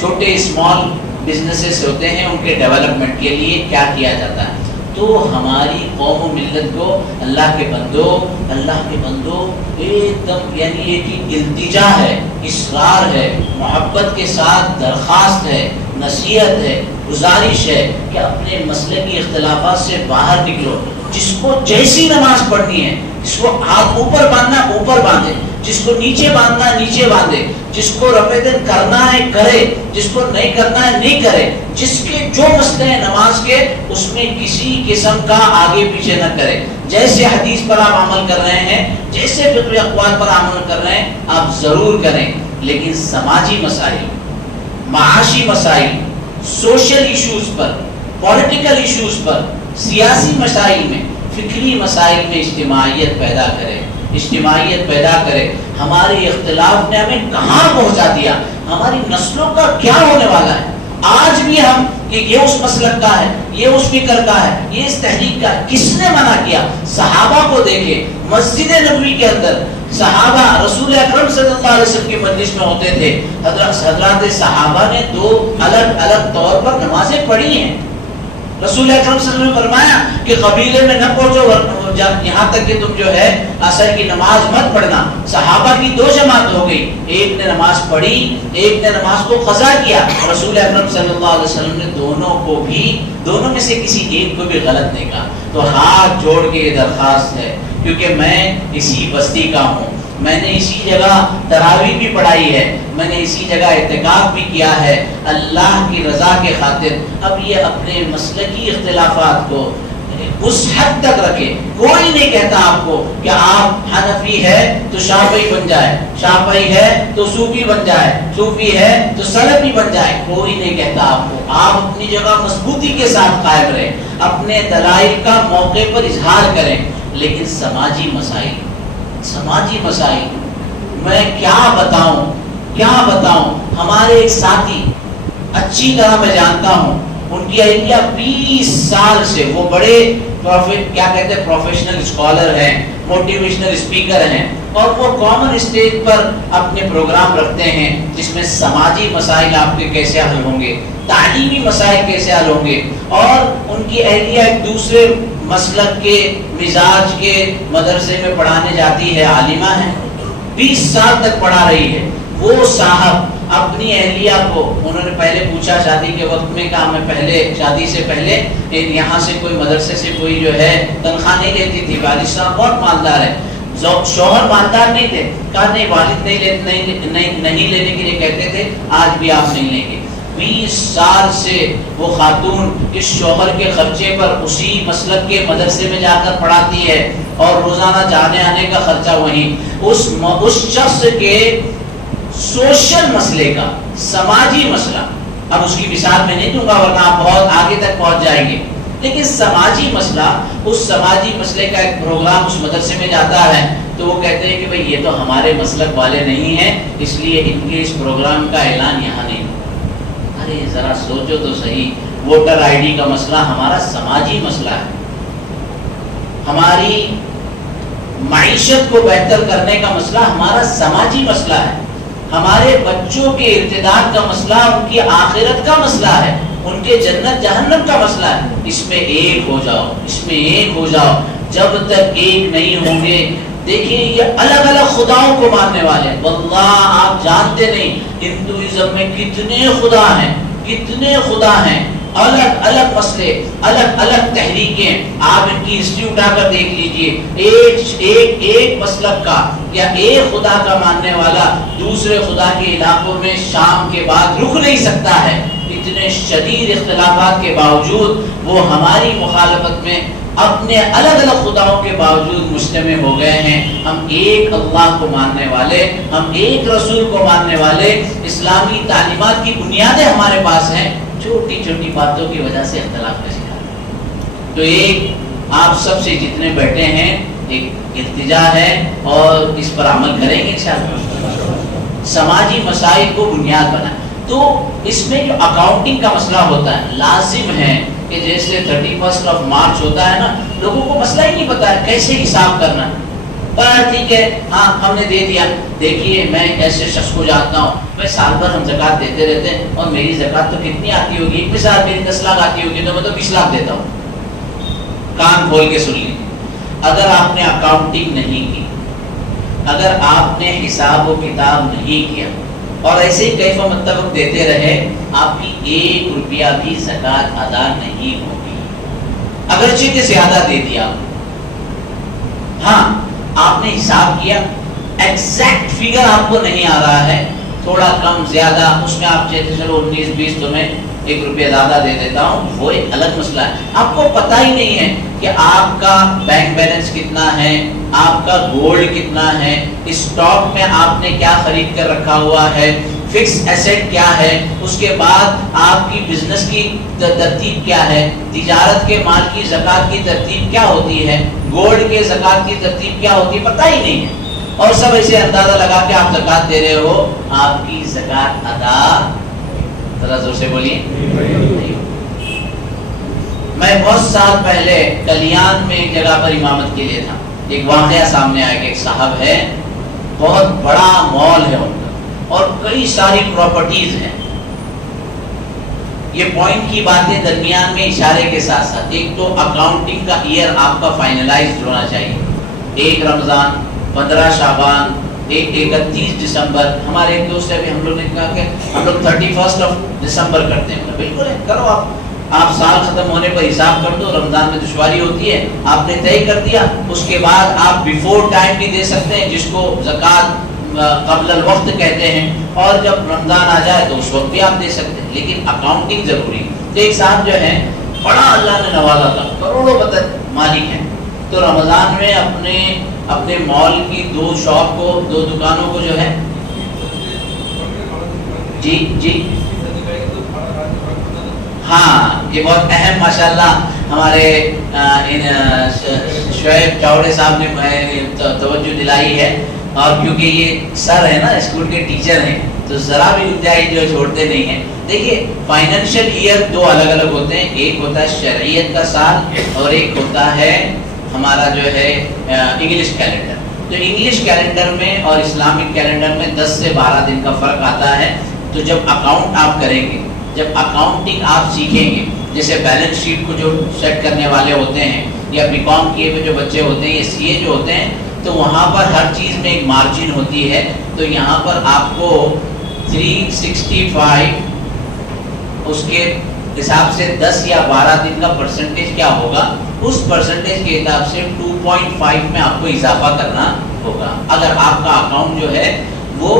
چھوٹے اسمال بزنسز ہوتے ہیں ان کے ڈیولپمنٹ کے لیے کیا کیا جاتا ہے. تو ہماری قوم و ملت کو اللہ کے بندو ایک دم یعنی ایک التجا ہے، اصرار ہے، محبت کے ساتھ درخواست ہے، نصیحت ہے، گزارش ہے کہ اپنے مسئلے کی اختلافات سے باہر نکلو. جس کو جیسی نماز پڑھنی ہے، جس کو ہاتھ اوپر باندھنا اوپر باندھے، جس کو نیچے باندھنا نیچے باندھے، جس کو رفع دین کرنا ہے کرے، جس کو نہیں کرنا ہے نہیں کرے. جس کے جو مسئلے ہیں نماز کے اس میں کسی قسم کا آگے پیچھے نہ کرے. جیسے حدیث پر آپ عمل کر رہے ہیں، جیسے فقہی اقوال پر عمل کر رہے ہیں آپ ضرور کریں، لیکن سماجی مسائل، معاشی مسائل، سوشل ایشوز پر، پولیٹیکل ایشوز پر، سیاسی مسائل میں، فکری مسائل میں اجتماعیت پیدا کرے. ہمارے اختلاف نے ہمیں کہاں پہنچا دیا، ہماری نسلوں کا کیا ہونے والا ہے. آج بھی ہم کہ یہ اس مسلک کا ہے، یہ اس فکر کا ہے، یہ اس تحریک کا ہے. کس نے منع کیا؟ صحابہ کو دیکھیں، مسجد نبوی کے اندر صحابہ رسول اکرم صلی اللہ علیہ وسلم کی مجلس میں ہوتے تھے. حضرات صحابہ نے 2 الگ الگ طور پر نمازیں پڑھی ہیں. رسول اکرم صلی اللہ علیہ وسلم نے فرمایا کہ قبیلے میں نہ پہنچو یہاں تک کہ تم جو ہے عصر کی نماز مت پڑھنا. صحابہ کی 2 جماعت ہو گئی، ایک نے نماز پڑھی، ایک نے نماز کو قضا کیا. رسول اکرم صلی اللہ علیہ وسلم نے دونوں میں سے کسی ایک کو بھی غلط نہیں کہا. تو ہاتھ جوڑ کے یہ درخواست ہے، کیونکہ میں اسی بستی کا ہوں، میں نے اسی جگہ تراویح بھی پڑھائی ہے، میں نے اسی جگہ اعتکاف بھی کیا ہے اللہ کی رضا کے خاطر. اب یہ اپنے مسلکی اختلافات کو اس حد تک رکھے. کوئی نہیں کہتا آپ کو کہ آپ حنفی ہے تو شافعی بن جائے، شافعی ہے تو صوفی بن جائے، صوفی ہے تو سلفی بن جائے. کوئی نہیں کہتا آپ کو. آپ اپنی جگہ مضبوطی کے ساتھ قائم رہیں، اپنے دلائل کا موقع پر اظہار کریں. لیکن سماجی مسائل میں کیا بتاؤں. ہمارے ایک ساتھی اچھی طرح میں جانتا ہوں، ان کی اہلیہ 20 سال سے وہ بڑے پروفیشنل اسکالر ہیں، موٹیویشنل اسپیکر ہیں، اور وہ کامن اسٹیج پر اپنے پروگرام رکھتے ہیں جس میں سماجی مسائل آپ کے کیسے حل ہوں گے، تعلیمی مسائل کیسے حل ہوں گے. اور ان کی اہلیہ ایک دوسرے مسلک کے مزاج کے مدرسے میں پڑھانے جاتی ہے، عالمہ ہے، 20 سال تک پڑھا رہی ہے. وہ صاحب اپنی اہلیہ کو انہوں نے پہلے پوچھا شادی کے وقت میں، کہا میں پہلے شادی سے پہلے یہاں سے کوئی مدرسے سے کوئی جو ہے تنخواہ نہیں لیتی تھی، والد صاحب بہت مالدار ہے. شوہر مالدار نہیں تھے، کہا نہیں والد نہیں لینے کے لیے کہتے تھے، آج بھی آپ نہیں لیں گے. 20 سال سے وہ خاتون اس شوہر کے خرچے پر اسی مسلک کے مدرسے میں جا کر پڑھاتی ہے، اور روزانہ جانے آنے کا خرچہ وہیں. اس شخص کے سوشل مسئلے کا، سماجی مسئلہ، اب اس کی مثال میں نہیں دوں گا ورنہ آپ بہت آگے تک پہنچ جائیں گے، لیکن سماجی مسئلہ، اس سماجی مسئلے کا ایک پروگرام اس مدرسے میں جاتا ہے. تو وہ کہتے ہیں کہ بھئی یہ تو ہمارے مسلک والے نہیں ہیں، اس لیے ان کے اس پروگرام کا اعلان یہاں نہیں. ارے ذرا سوچو تو صحیح، ووٹر آئی ڈی کا مسئلہ ہمارا سماجی مسئلہ ہے، ہماری معیشت کو بہتر کرنے کا مسئلہ ہمارا سماجی مسئلہ ہے، ہمارے بچوں کے ارتداد کا مسئلہ ان کی آخرت کا مسئلہ ہے، ان کے جنت جہنم کا مسئلہ ہے. اس میں ایک ہو جاؤ. جب تک ایک نہیں ہوں گے، دیکھیں یہ الگ الگ خداؤں کو ماننے والے، واللہ آپ جانتے نہیں ہندوازم میں کتنے خدا ہیں، الگ الگ مسئلے، الگ الگ تحریکیں. آپ ان کی ہسٹری اٹھا کر دیکھ لیجئے، ایک مسلک کا یا ایک خدا کا ماننے والا دوسرے خدا کے علاقوں میں شام کے بعد رک نہیں سکتا ہے. اتنے شدید اختلافات کے باوجود وہ ہماری مخالفت میں اپنے الگ الگ خداؤں کے باوجود مجتمع ہو گئے ہیں. ہم ایک اللہ کو ماننے والے، ہم ایک رسول کو ماننے والے، اسلامی تعلیمات کی بنیادیں ہمارے پاس ہیں، چھوٹی چھوٹی باتوں کی وجہ سے اختلاف کا شکار. تو ایک آپ سب سے جتنے بیٹھے ہیں ایک التجا ہے اور اس پر عمل کریں گے انشاءاللہ. سماجی مسائل کو بنیاد بنائیں. تو اس میں جو اکاؤنٹنگ کا مسئلہ ہوتا ہے، لازم ہے کہ جیسے 31 مارچ ہوتا ہے نا، لوگوں کو مسئلہ ہی نہیں پتا ہے کیسے حساب کرنا ہے۔ ٹھیک ہے ہاں ہم نے دے دیا، دیکھیے میں ایسے شخص کو جانتا ہوں، میں سال بھر ہم زکوٰۃ دیتے رہتے ہیں اور میری زکوٰۃ تو کتنی آتی ہوگی، ایک مثال میری 10 لاکھ آتی ہوگی تو میں تو 20 لاکھ دیتا ہوں۔ کان کھول کے سن لیجیے، اگر آپ نے اکاؤنٹنگ نہیں کی، اگر آپ نے حساب و کتاب نہیں کیا اور ایسے ہی کیف و متفق دیتے رہے، آپ کی 1 روپیہ بھی زکوٰۃ ادا نہیں ہوگی، اگرچہ کہ زیادہ دے دیا۔ ہاں آپ نے حساب کیا، ایگزیکٹ فگر آپ کو نہیں آ رہا ہے، تھوڑا کم زیادہ، اس میں آپ چاہتے چلو 19-20 تو میں 1 روپیہ زیادہ دے دیتا ہوں، وہ ایک الگ مسئلہ ہے۔ آپ کو پتہ ہی نہیں ہے کہ آپ کا بینک بیلنس کتنا ہے، آپ کا گولڈ کتنا ہے، اسٹاک میں آپ نے کیا خرید کر رکھا ہوا ہے، فکس ایسٹ کیا ہے، اس کے بعد آپ کی بزنس کی ترتیب کیا ہے، تجارت کے مال کی زکوٰۃ کی ترتیب کیا ہوتی ہے، گولڈ کے زکوٰۃ کی ترتیب کیا ہوتی ہے، پتہ ہی نہیں ہے، اور سب ایسے اندازہ لگا کے آپ زکوٰۃ دے رہے ہو، آپ کی زکوٰۃ ادا، ذرا زور سے بولیے، نہیں۔ میں بہت سال پہلے کلیان میں ایک جگہ پر امامت کے لیے تھا، ایک واقعہ سامنے آیا کہ ایک صاحب ہے، بہت بڑا مال ہے ان کا اور کئی ساری پراپرٹیز ہیں۔ یہ پوائنٹ کی باتیں درمیان میں اشارے کے ساتھ ساتھ، ایک تو اکاؤنٹنگ کا ایئر آپ کا فائنلائزڈ ہونا چاہیے، 1 رمضان، 15 شعبان، 31 دسمبر۔ ہمارے ایک دوست ہے، ہم لوگ نے کہا کہ ہم لوگ 31 دسمبر کرتے ہیں، بالکل ہے، کرو آپ سال ختم ہونے پر حساب کر دو، رمضان میں دشواری ہوتی ہے، آپ نے طے کر دیا، اس کے بعد آپ بیفور ٹائم بھی دے سکتے ہیں، جس کو زکوٰۃ قبل الوقت کہتے ہیں، اور جب رمضان آ جائے تو اس وقت بھی آپ دے سکتے ہیں، لیکن اکاؤنٹنگ ضروری۔ تو ایک صاحب جو ہے بڑا اللہ نے نوازا تھا، کروڑوں بدر مالک ہیں، تو رمضان میں اپنے مال کی 2 شاپ کو، 2 دکانوں کو جو ہے، جی ہاں یہ بہت اہم، ماشاءاللہ ہمارے شعیب چاوڑے صاحب نے توجہ دلائی ہے، اور کیونکہ یہ سر ہے نا، اسکول کے ٹیچر ہیں، تو ذرا بھی گنجائش جو چھوڑتے نہیں ہیں۔ دیکھیے فائنینشیل ایئر 2 الگ الگ ہوتے ہیں، ایک ہوتا ہے شرعیت کا سال اور ایک ہوتا ہے ہمارا جو ہے انگلش کیلنڈر۔ تو انگلش کیلنڈر میں اور اسلامک کیلنڈر میں 10 سے 12 دن کا فرق آتا ہے۔ تو جب اکاؤنٹ آپ کریں گے، جب اکاؤنٹنگ آپ سیکھیں گے، جیسے بیلنس شیٹ کو جو سیٹ کرنے والے ہوتے ہیں، یا بی کام کیے ہوئے جو بچے ہوتے ہیں، یا سی اے جو ہوتے ہیں، تو وہاں پر ہر چیز میں ایک مارجن ہوتی ہے، تو یہاں پر آپ کو 365 اس کے حساب سے 10 یا 12 دن کا پرسنٹیج کیا ہوگا، اس پرسنٹیج کے حساب سے 2.5 میں آپ کو اضافہ کرنا ہوگا، اگر آپ کا اکاؤنٹ جو ہے وہ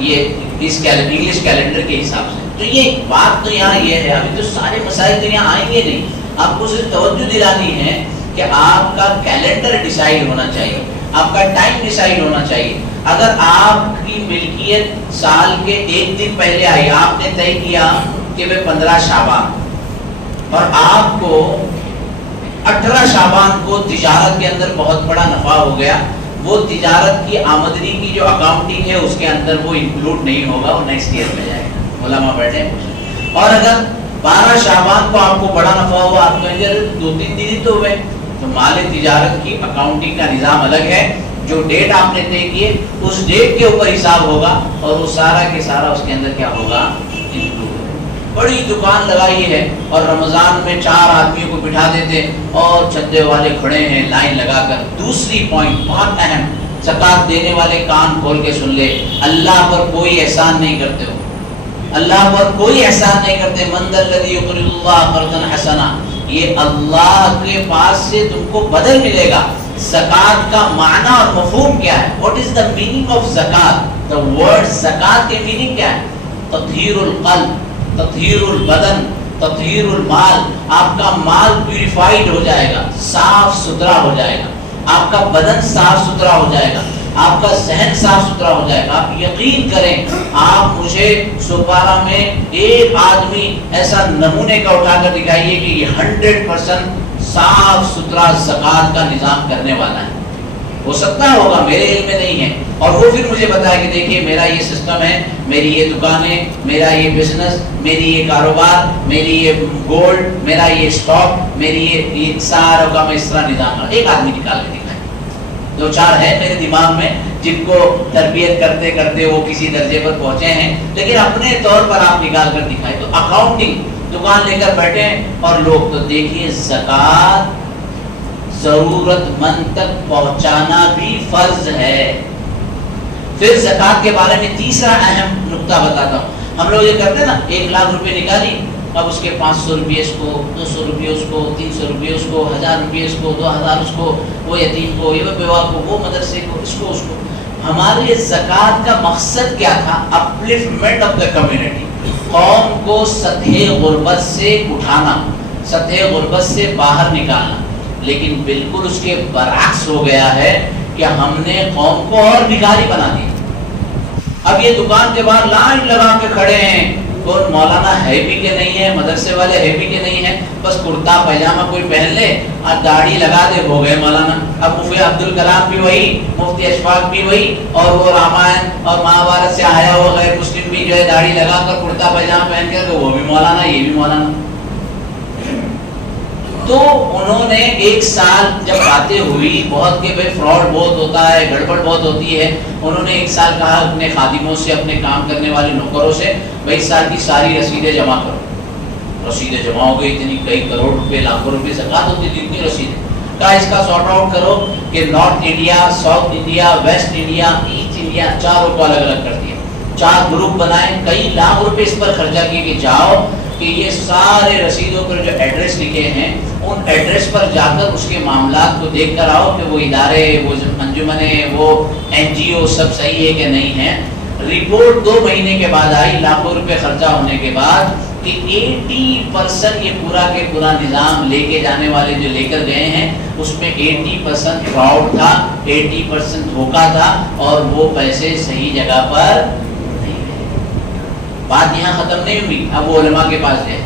یہ اس انگلش کیلنڈر کے حساب سے۔ تو یہ بات تو یہاں یہ ہے، ابھی تو سارے مسائل تو یہاں آئیں گے نہیں، آپ کو صرف توجہ دلانی ہے کہ آپ کا کیلنڈر ڈیسائیڈ ہونا چاہیے، آپ کا ٹائم ڈیسائیڈ ہونا چاہیے۔ اگر آپ کی ملکیت سال کے 1 دن پہلے آئی، آپ نے طے کیا کہ 15 شعبان، اور آپ کو 18 شعبان کو تجارت کے اندر بہت بڑا نفع ہو گیا، وہ تجارت کی آمدنی کی جو اکاؤنٹنگ ہے اس کے اندر وہ انکلوڈ نہیں ہوگا، وہ نیکسٹ ایئر میں جائے گا، علماء بیٹھے۔ اور اگر 12 شعبان کو آپ کو بڑا نفع ہوا، آپ کہیں گے 2-3 دن ہی تو ہوئے، تو مال تجارت کی اکاؤنٹنگ کا نظام الگ ہے، جو ڈیٹ آپ نے طے کیے اس ڈیٹ کے اوپر حساب ہوگا، اور وہ سارا کے سارا اس کے اندر کیا ہوگا، انکلوڈ۔ بڑی دکان لگائی ہے اور رمضان میں 4 آدمیوں کو بٹھا دیتے اور چھتے والے کھڑے ہیں لائن لگا کر۔ دوسری پوائنٹ بہت اہم، زکوٰۃ دینے والے کان کھول کے سن لے، اللہ پر کوئی احسان نہیں کرتے ہو، اللہ پر کوئی احسان نہیں کرتے۔ من ذا الذی یقرض اللہ قرضا حسنا، یہ اللہ کے پاس سے تم کو بدل ملے گا۔ زکوٰۃ کا معنی اور مفہوم کیا ہے؟ What is the meaning of zakat? The word زکوٰۃ کے میننگ کیا ہے؟ تطہیر القلب، تطہیر البدن، تطہیر المال، آپ کا مال پیوریفائڈ ہو جائے گا، صاف ستھرا ہو جائے گا، آپ کا بدن صاف ستھرا ہو جائے گا، آپ کا ذہن صاف ستھرا ہو جائے گا۔ آپ یقین کریں، آپ مجھے سوپارا میں ایک آدمی ایسا نمونے کا اٹھا کر دکھائیے کہ یہ 100% صاف ستھرا زکوٰۃ کا نظام کرنے والا ہے۔ ہو سکتا ہوگا، میرے علم میں نہیں ہے. اور وہ پھر مجھے بتایا کہ دیکھیے میرا یہ سسٹم ہے، میری یہ دکانیں، میرا یہ بزنس، میری یہ کاروبار، میری یہ گولڈ، میرا یہ اسٹاک، میری یہ سارا کا میں اس طرح نظام. ایک آدمی نکال کے دکھائے. دو چار ہے میرے دماغ میں جن کو تربیت کرتے کرتے وہ کسی درجے پر پہنچے ہیں، لیکن اپنے طور پر آپ نکال کر دکھائے. تو اکاؤنٹنگ دکان لے کر بیٹھے ہیں اور لوگ تو دیکھیے زکوٰۃ ضرورت مند تک پہنچانا بھی فرض ہے. پھر زکوٰۃ کے بارے میں تیسرا اہم نقطہ بتاتا ہوں. ہم لوگ یہ کرتے ہیں نا، 1 لاکھ روپے نکالی، اب اس کے 500 روپئے اس کو، 200 روپئے اس کو، 300 روپئے اس کو، 1000 روپئے اس کو، 2000 اس کو، وہ یتیم کو، یہ بیوہ کو، وہ مدرسے کو، اس کو اس کو. ہمارے زکوٰۃ کا مقصد کیا تھا؟ اپلفٹمنٹ آف دا کمیونٹی، قوم کو سطح غربت سے اٹھانا، سطح غربت سے باہر نکالنا. لیکن بالکل اس کے برعکس ہو گیا ہے کہ ہم نے قوم کو اور بھکاری بنا دیا. اب یہ دکان کے باہر لائن لگا کے کھڑے ہیں، کون مولانا ہے بھی کہ نہیں ہے، مدرسے والے ہے بھی کہ نہیں ہے، بس کرتا پائجامہ کوئی پہن لے اور داڑھی لگا دے، ہو گئے مولانا. اب مفتی عبدالکلام بھی وہی، مفتی اشفاق بھی وہی، اور وہ رامائن اور مہابھارت سے آیا ہوا غیر مسلم بھی جو ہے داڑھی لگا کر کرتا پائجامہ پہن کر، وہ بھی مولانا، یہ بھی مولانا. تو انہوں نے 1 سال جب باتیں ہوئی بہت کہ بھائی فراڈ بہت ہوتا ہے، گڑبڑ بہت ہوتی ہے، انہوں نے 1 سال کہا اپنے خادموں سے، اپنے کام کرنے والے نوکروں سے، بھائی سال کی ساری رسیدیں جمع کرو. رسیدیں جمع ہو گئی، اتنی کئی کروڑ روپے، لاکھوں روپے زکوٰۃ ہوتی تھی، اتنی رسیدیں. کہا اس کا سارٹ آؤٹ کرو کہ North India, South India, West India, East India, چاروں کو الگ الگ کر دیا. 4 گروپ بنائے، کئی لاکھ روپے اس پر خرچہ کیے کہ جاؤ کہ یہ سارے رسیدوں پر جو ایڈریس لکھے ہیں ان ایڈریس پر جا کر اس کے معاملات کو دیکھ کر آؤ کہ وہ ادارے، وہ انجمنیں، وہ NGO سب صحیح ہے کہ نہیں ہے. رپورٹ 2 مہینے کے بعد آئی، لاکھوں روپے خرچہ ہونے کے بعد، کہ 80% یہ پورا کے پورا نظام لے کے جانے والے جو لے کر گئے ہیں اس میں 80% فراڈ تھا، 80% دھوکہ تھا، اور وہ پیسے صحیح جگہ پر نہیں گئے. بات یہاں ختم نہیں ہوئی، اب وہ علماء کے پاس گئے،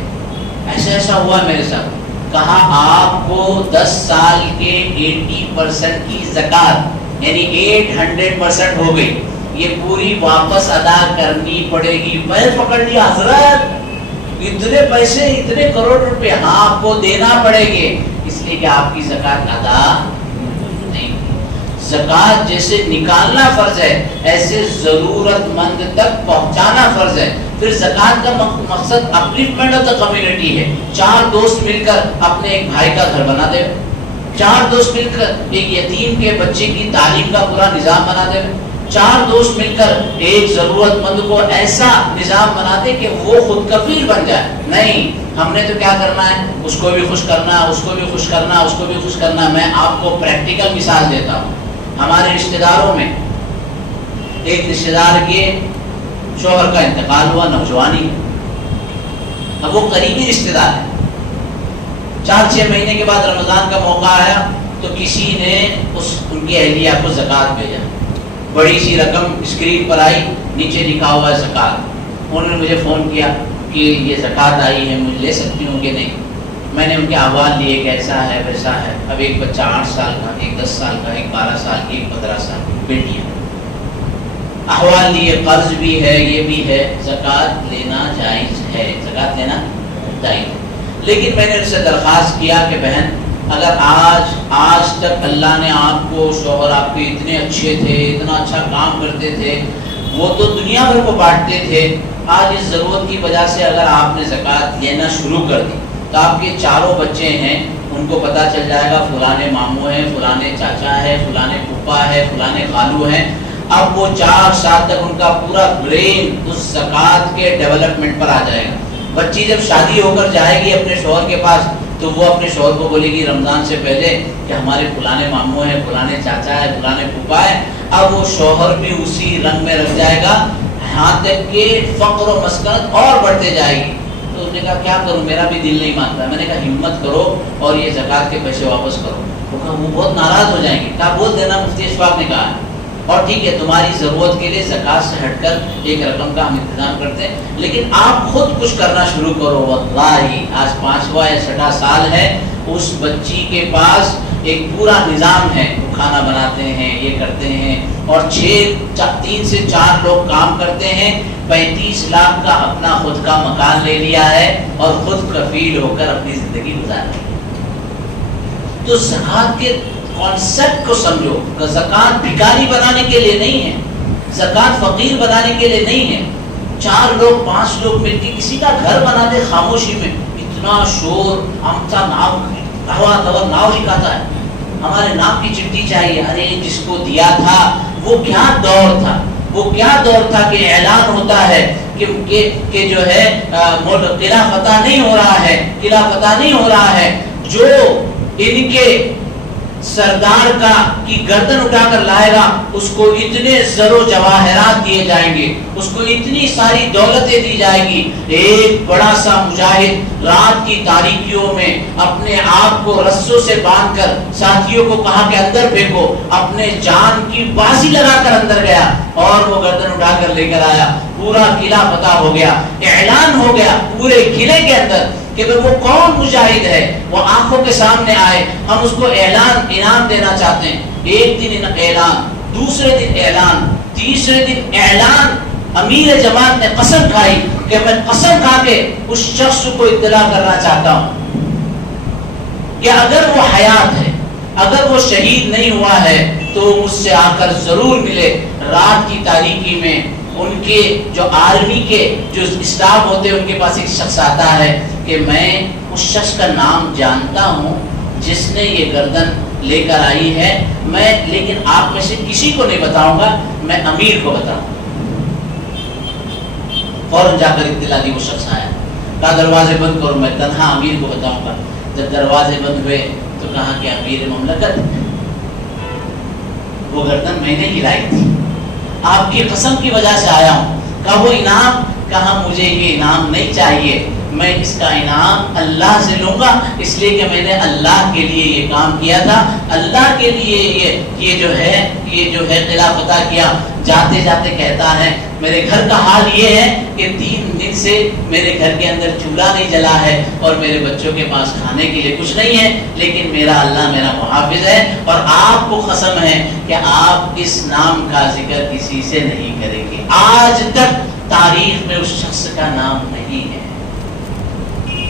ایسا ہوا میرے ساتھ. کہا آپ کو 10 سال کے 80% کی زکوٰۃ یعنی 800% ہو گئی، یہ پوری واپس ادا کرنی پڑے گی. پیر پکڑ لیا، حضرت اتنے پیسے، اتنے کروڑ روپے ہاں آپ کو دینا پڑے گے، اس لیے کہ آپ کی زکوٰۃ ادا نہیں. زکوٰۃ جیسے نکالنا فرض ہے ایسے ضرورت مند تک پہنچانا فرض ہے. پھر زکوٰۃ کا مقصد اپلفٹمنٹ آف دا کمیونٹی ہے. 4 دوست مل کر اپنے ایک بھائی کا گھر بنا دے، 4 دوست مل کر ایک یتیم کے بچے کی تعلیم کا پورا نظام بنا دے، 4 دوست مل کر ایک ضرورت مند کو ایسا نظام بنا دے کہ وہ خود کفیل بن جائے. نہیں، ہم نے تو کیا کرنا ہے، اس کو بھی خوش کرنا، اس کو بھی خوش کرنا، اس کو بھی خوش کرنا. میں آپ کو پریکٹیکل مثال دیتا ہوں. ہمارے رشتہ داروں میں ایک رشتہ دار کے شوہر کا انتقال ہوا نوجوانی. اب وہ قریبی رشتہ دار ہے. 4-6 مہینے کے بعد رمضان کا موقع آیا تو کسی نے ان کی اہلیہ کو زکوٰۃ بھیجا. بڑی سی رقم اسکرین پر آئی، نیچے لکھا ہوا ہے زکوٰۃ. انہوں نے مجھے فون کیا کہ یہ زکوٰۃ آئی ہے، مجھے لے سکتی ہوں کہ نہیں. میں نے ان کے احوال لیے کہ ایسا ہے ویسا ہے. اب ایک بچہ 8 سال کا، ایک 10 سال کا، ایک 12 سال کی، ایک 15 سال کی بیٹیاں. احوال لیے، قرض بھی ہے، یہ بھی ہے. زکوٰۃ لینا جائز ہے، زکوٰۃ لینا جائز ہے. لیکن میں نے ان سے درخواست کیا کہ بہن اگر آج تک اللہ نے آپ کو، شوہر آپ کے اتنے اچھے تھے، اتنا اچھا کام کرتے تھے، وہ تو دنیا بھر کو بانٹتے تھے، آج اس ضرورت کی وجہ سے اگر آپ نے زکوٰۃ لینا شروع کر دی تو آپ کے 4 بچے ہیں، ان کو پتہ چل جائے گا فلانے ماموں ہیں، فلانے چاچا ہے، فلانے پھوپھا ہے، فلانے خالو ہیں. اب وہ 4 سال تک ان کا پورا برین اس زکوٰۃ کے ڈیولپمنٹ پر آ جائے گا. بچی جب شادی ہو کر جائے گی اپنے شوہر کے پاس تو وہ اپنے شوہر کو بولے گی رمضان سے پہلے کہ ہمارے فلانے ماموں ہیں، فلانے چاچا ہے، فلانے پھوپھا ہے. اب وہ شوہر بھی اسی رنگ میں رکھ جائے گا، یہاں تک کہ فقر و مسکنت اور بڑھتے جائے گی. تو اس نے کہا کیا کروں، میرا بھی دل نہیں مانتا. میں نے کہا ہمت کرو اور یہ زکوٰۃ کے پیسے واپس کرو. وہ بہت ناراض ہو جائیں گے. کہا بول دینا، مفتی اشفاق نے کہا ہے. اور ٹھیک ہے، تمہاری ضرورت کے لیے زکوٰۃ سے ہٹ کر ایک رقم کا ہم انتظام کرتے ہیں، لیکن آپ خود کچھ کرنا شروع کرو. واللہ آج 5واں یا 6واں سال ہے، اس بچی کے پاس ایک پورا نظام ہے، کھانا بناتے ہیں، یہ کرتے ہیں، اور 3 سے 4 لوگ کام کرتے ہیں، 35 لاکھ کا اپنا خود کا مکان لے لیا ہے اور خود کفیل ہو کر اپنی زندگی گزار رہے ہیں۔ تو زکوٰۃ کے کانسیپٹ کو سمجھو، زکوٰۃ بھکاری بنانے کے لیے نہیں ہے، زکوٰۃ فقیر بنانے کے لیے نہیں ہے۔ 4 لوگ 5 لوگ مل کے کسی کا گھر بنا دے خاموشی میں، اتنا شور، ہم سا نام ہوا تو ناؤ لکھاتا ہے، ہمارے نام کی چٹھی چاہیے، ارے جس کو دیا تھا وہ کیا دور تھا، وہ کیا دور تھا کہ اعلان ہوتا ہے کہ جو ہے قلعہ فتح نہیں ہو رہا ہے، قلعہ فتح نہیں ہو رہا ہے، جو ان کے سردار کا کی گردن اٹھا کر لائے گا اس کو اتنے زر و جواہرات دیے جائیں گے، اس کو اتنی ساری دولتیں دی جائے گی۔ ایک بڑا سا مجاہد رات کی تاریکیوں میں اپنے آپ کو رسوں سے باندھ کر ساتھیوں کو کہا کہ اندر پھینکو، اپنے جان کی بازی لگا کر اندر گیا اور وہ گردن اٹھا کر لے کر آیا، پورا قلعہ فتح ہو گیا، اعلان ہو گیا پورے قلعے کے اندر کہ وہ کون مجاہد ہے، وہ آنکھوں کے سامنے آئے، ہم اس کو انعام دینا چاہتے ہیں۔ ایک دن اعلان، دوسرے دن اعلان، تیسرے دن اعلان، امیر جماعت نے قسم کھائی کہ میں قسم کھا کے اس شخص کو اطلاع کرنا چاہتا ہوں کہ اگر وہ حیات ہے، اگر وہ شہید نہیں ہوا ہے تو مجھ سے آ کر ضرور ملے۔ رات کی تاریکی میں ان کے جو آرمی کے جو اسٹاف ہوتے ہیں ان کے پاس ایک شخص آتا ہے کہ میں اس شخص کا نام جانتا ہوں جس نے یہ گردن لے کر آئی ہے، میں لیکن آپ میں سے کسی کو نہیں بتاؤں گا، میں امیر کو بتاؤں گا۔ فوراً جا کر اطلاع دی، وہ شخص آیا، کہا دروازے بند کرو، میں تنہا امیر کو بتاؤں گا۔ جب دروازے بند ہوئے تو کہا کہ امیر مملکت، وہ گردن میں نے ہلائی تھی، آپ کی قسم کی وجہ سے آیا ہوں۔ کہا وہ انعام، کہا مجھے یہ انعام نہیں چاہیے، میں اس کا انعام اللہ سے لوں گا، اس لیے کہ میں نے اللہ کے لیے یہ کام کیا تھا، اللہ کے لیے یہ جو ہے قلعہ فتح کیا۔ جاتے جاتے کہتا ہے میرے گھر کا حال یہ ہے کہ 3 دن سے میرے گھر کے اندر چولہا نہیں جلا ہے اور میرے بچوں کے پاس کھانے کے لیے کچھ نہیں ہے، لیکن میرا اللہ میرا محافظ ہے، اور آپ کو قسم ہے کہ آپ اس نام کا ذکر کسی سے نہیں کریں گے۔ آج تک تاریخ میں اس شخص کا نام نہیں ہے۔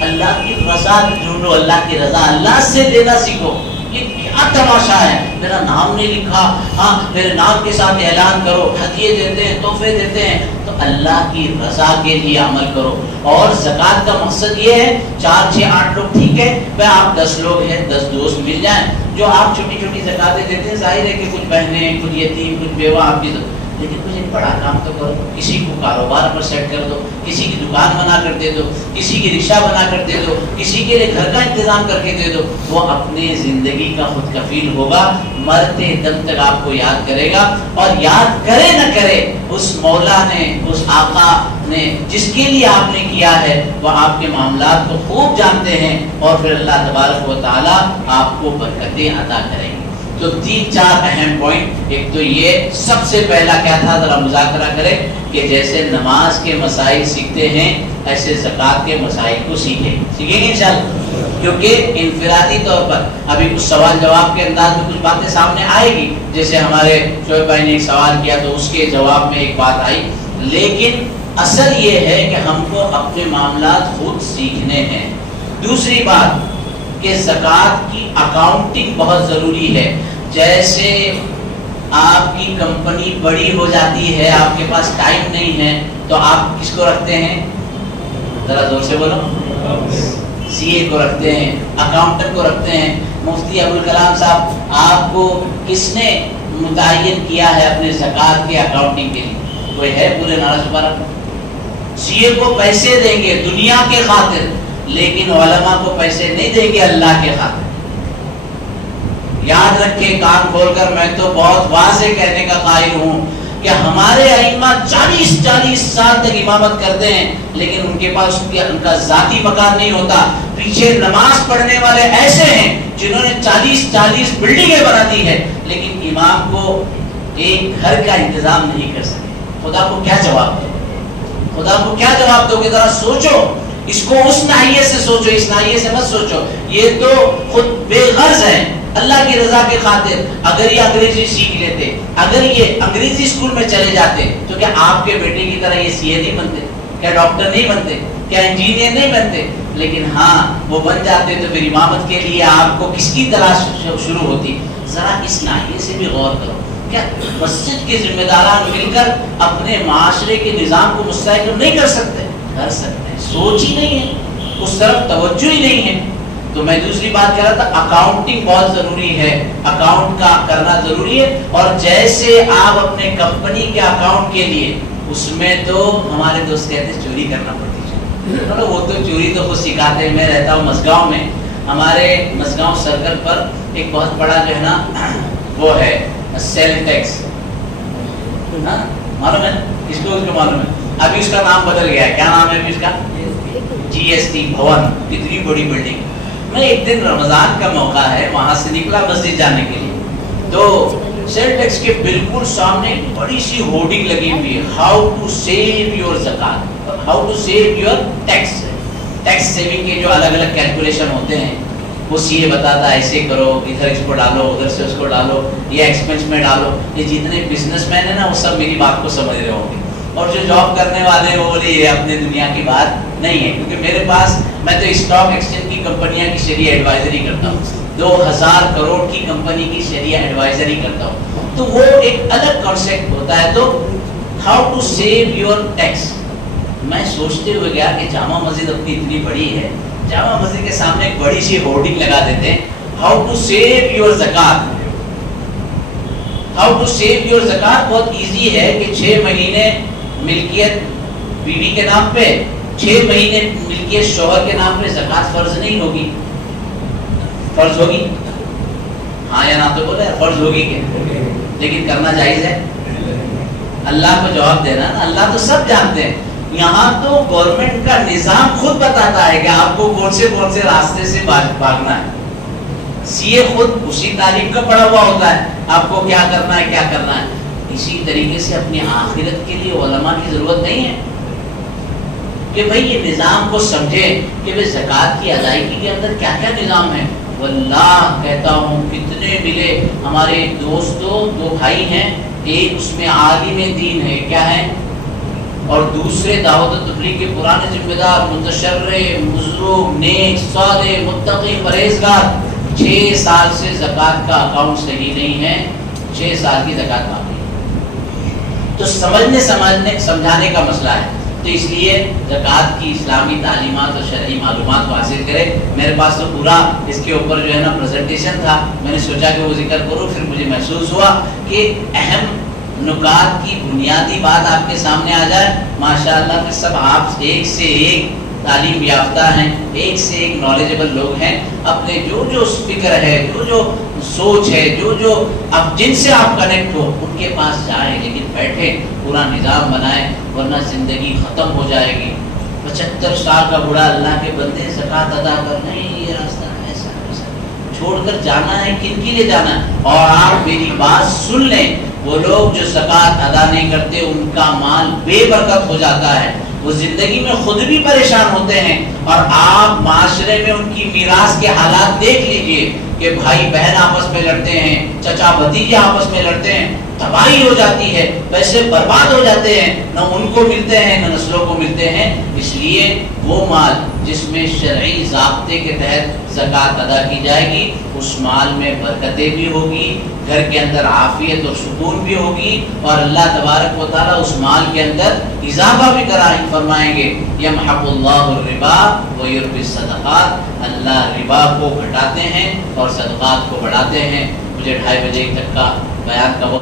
اللہ کی رضا ڈھونڈو، اللہ کی رضا اللہ سے لینا سیکھو۔ یہ کیا تماشا ہے، میرا نام نہیں لکھا، ہاں میرے نام کے ساتھ اعلان کرو، ہدیے دیتے ہیں، تحفے دیتے ہیں، تو اللہ کی رضا کے لیے عمل کرو۔ اور زکوٰۃ کا مقصد یہ ہے، 4 6 8 لوگ ٹھیک ہے، بھائی آپ 10 لوگ ہیں، 10 دوست مل جائیں، جو آپ چھوٹی چھوٹی زکوٰتیں دیتے ہیں، ظاہر ہے کہ کچھ بہنیں، کچھ یتیم، کچھ بیوہ آپ کی، لیکن کچھ ایک بڑا کام تو کرو، کسی کو کاروبار پر سیٹ کر دو، کسی کی دکان بنا کر دے دو، کسی کی رکشہ بنا کر دے دو، کسی کے لیے گھر کا انتظام کر کے دے دو، وہ اپنے زندگی کا خود کفیل ہوگا، مرتے دم تک آپ کو یاد کرے گا، اور یاد کرے نہ کرے اس مولا نے، اس آقا نے جس کے لیے آپ نے کیا ہے، وہ آپ کے معاملات کو خوب جانتے ہیں، اور پھر اللہ تبارک و تعالی آپ کو برکتیں عطا کریں گے۔ تو 3 4 اہم پوائنٹ، ایک تو یہ سب سے پہلا کیا تھا، ذرا مذاکرہ کریں کہ جیسے نماز کے مسائل سیکھتے ہیں ایسے زکوٰۃ کے مسائل کو سیکھیں گے انشاءاللہ، کیونکہ انفرادی طور پر ابھی کچھ سوال جواب کے انداز میں کچھ باتیں سامنے آئے گی، جیسے ہمارے شعیب بھائی نے ایک سوال کیا تو اس کے جواب میں ایک بات آئی، لیکن اصل یہ ہے کہ ہم کو اپنے معاملات خود سیکھنے ہیں۔ دوسری بات کہ زکوٰۃ کی اکاؤنٹنگ بہت ضروری ہے۔ جیسے آپ کی کمپنی بڑی ہو جاتی ہے، آپ کے پاس ٹائم نہیں ہے، تو آپ کس کو رکھتے ہیں، ذرا زور سے بولو، سی اے کو رکھتے ہیں، اکاؤنٹنٹ کو رکھتے ہیں۔ مفتی ابوالکلام صاحب آپ کو کس نے متعین کیا ہے اپنے زکوٰۃ کے اکاؤنٹنگ کے لیے؟ کوئی ہے پورے نارا سپارہ؟ سی اے کو پیسے دیں گے دنیا کے خاطر، لیکن علماء کو پیسے نہیں دیں گے اللہ کے خاطر۔ یاد رکھے، کان کھول کر، میں تو بہت واضح کہنے کا قائل ہوں کہ ہمارے ائمہ 40 سال تک امامت کرتے ہیں، لیکن ان کے پاس ان کا ذاتی مکان نہیں ہوتا۔ پیچھے نماز پڑھنے والے ایسے ہیں جنہوں نے 40 بلڈنگیں بنا دی ہے، لیکن امام کو ایک گھر کا انتظام نہیں کر سکے۔ خدا کو کیا جواب دو، خدا کو کیا جواب دو؟ کہ ذرا سوچو، اس کو اس ناحیے سے سوچو، اس ناحیے سے مت سوچو، یہ تو خود بے غرض ہیں۔ اللہ کی رضا کی خاطر اگر یہ انگریزی سیکھ لیتے، اگر یہ انگریزی اسکول میں چلے جاتے، تو کیا آپ کے بیٹے کی طرح یہ سی اے نہیں بنتے؟ کیا ڈاکٹر نہیں بنتے؟ کیا انجینئر نہیں بنتے؟ لیکن ہاں وہ بن جاتے تو پھر امامت کے لیے آپ کو کس کی تلاش شروع ہوتی؟ ذرا اس ناحیے سے بھی غور کرو. کیا مسجد کے ذمہ داران مل کر اپنے معاشرے کے نظام کو مستحکم نہیں کر سکتے؟ کر سکتے ہیں. سوچ ہی نہیں ہے، اس طرف توجہ ہی نہیں ہے. تو میں دوسری بات کہہ رہا تھا، اکاؤنٹنگ بہت ضروری ہے، اکاؤنٹ کا کرنا ضروری ہے. اور جیسے آپ اپنے کمپنی کے اکاؤنٹ کے لیے، اس میں تو ہمارے دوست کہتے ہیں چوری کرنا پڑتی ہے. وہ تو چوری تو خود سکھاتے ہیں. میں رہتا ہوں مسگاؤں میں، ہمارے مسگاؤں سرکل پر ایک بہت بڑا جو ہے نا وہ ہے سیل ٹیکس، معلوم ہے کس کو؟ اس کو معلوم ہے. ابھی اس کا نام بدل گیا ہے. کیا نام ہے ابھی اس کا؟ جی ایس ٹی بھون. کتنی بڑی بلڈنگ. میں ایک دن رمضان کا موقع ہے، وہاں سے نکلا مسجد جانے کے لیے، تو سیل ٹیکس کے بالکل سامنے ایک بڑی سی ہورڈنگ لگی ہوئی ہے، ہاؤ ٹو سیو یور زکات، how to save your tax. Tax saving کے جو الگ الگ کیلکولیشن ہوتے ہیں وہ سی اے بتاتا ہے ایسے کرو، ادھر اس کو ڈالو، ادھر سے اس کو ڈالو، یہ ایکسپینس میں ڈالو. یہ جتنے بزنس مین ہیں نا وہ سب میری بات کو سمجھ رہے ہوں گے، اور جو جاب کرنے والے ہیں وہ بولے یہ اپنے دنیا کی بات نہیں ہے. کیونکہ میرے پاس، میں تو اسٹاک ایکسچینج کی کمپنیاں کی شریعہ ایڈوائزری کرتا ہوں، 2000 کروڑ کی کمپنی کی شریعہ ایڈوائزری کرتا ہوں. تو وہ ایک الگ کانسیپٹ ہوتا ہے. تو how to save your tax. میں سوچتے ہوئے گیا کہ جامع مسجد اپنی اتنی بڑی ہے، جامع مسجد کے سامنے ایک بڑی سی ہورڈنگ لگا دیتے ہیں، ہاؤ ٹو سیو یور زکات. ہاؤ ٹو سیو یور زکات بہت ایزی ہے کہ 6 مہینے ملکیت بیوی کے نام پہ، 6 مہینے ملکیت شوہر کے نام پہ. زکات فرض نہیں ہوگی؟ فرض ہوگی؟ ہاں یا نہ تو بولے فرض ہوگی کہ، لیکن کرنا جائز ہے؟ اللہ کو جواب دینا نا، اللہ تو سب جانتے ہیں. یہاں تو گورنمنٹ کا نظام خود بتاتا ہے کہ آپ کو کون سے راستے سے بھاگنا ہے. سی اے خود اسی تعلیم کا پڑھا ہوا ہوتا ہے، آپ کو کیا کرنا ہے کیا کرنا ہے. اسی طریقے سے اپنی آخرت کے لیے علماء کی ضرورت نہیں ہے کہ بھئی یہ نظام کو سمجھے کہ بھئی زکوٰۃ کی ادائیگی کے اندر کیا کیا نظام ہے. واللہ کہتا ہوں کتنے ملے ہمارے دوستوں، 2 بھائی ہیں، ایک اس میں عالم دین ہے، کیا ہے، اور دوسرے دعوت و تبلیغ کے پرانے ذمہ دار، متشرع، مظلوم، نیک، صالح، متقی، پرہیزگار. 6 سال سے زکوٰۃ کا اکاؤنٹ صحیح نہیں ہے، 6 سال کی زکوٰۃ باقی ہے. تو سمجھانے کا مسئلہ ہے. تو اس لیے زکوٰۃ کی اسلامی تعلیمات اور شرعی معلومات کو حاصل کرے. میرے پاس تو پورا اس کے اوپر جو ہے نا پریزنٹیشن تھا، میں نے سوچا کہ وہ ذکر کروں. پھر مجھے محسوس ہوا کہ اہم نکات کی بنیادی بات آپ کے سامنے آ جائے. ماشاءاللہ کہ سب آپ ایک سے ایک تعلیم یافتہ ہیں، ایک سے ایک نالجبل لوگ ہیں. اپنے جو فکر ہے، جو سوچ ہے، جو اب جن سے آپ کنیکٹ ہو ان کے پاس جائیں، لیکن بیٹھے پورا نظام بنائیں، ورنہ زندگی ختم ہو جائے گی. 75 سال کا بوڑھا اللہ کے بندے زکوٰۃ ادا کر، نہیں یہ راستہ ایسا چھوڑ کر جانا ہے. کن کے لیے جانا ہے؟ اور آپ میری بات سن لیں، وہ لوگ جو زکوٰۃ ادا نہیں کرتے ان کا مال بے برکت ہو جاتا ہے. وہ زندگی میں خود بھی پریشان ہوتے ہیں، اور آپ معاشرے میں ان کی میراث کے حالات دیکھ لیجئے کہ بھائی بہن آپس میں لڑتے ہیں، چچا بھتیجے آپس میں لڑتے ہیں، تباہی ہو جاتی ہے، پیسے برباد ہو جاتے ہیں، نہ ان کو ملتے ہیں نہ نسلوں کو ملتے ہیں. اس لیے وہ مال جس میں شرعی ضابطے کے تحت زکوٰۃ ادا کی جائے گی، اس مال میں برکتیں بھی ہوگی، گھر کے اندر عافیت اور سکون بھی ہوگی، اور اللہ تبارک و تعالیٰ اس مال کے اندر اضافہ بھی فرمائیں گے. یمحق اللہ الربا ویربی الصدقات. اللہ ربا کو گھٹاتے ہیں اور صدقات کو بڑھاتے ہیں. مجھے 2:30 بجے تک کا بیان کا وقت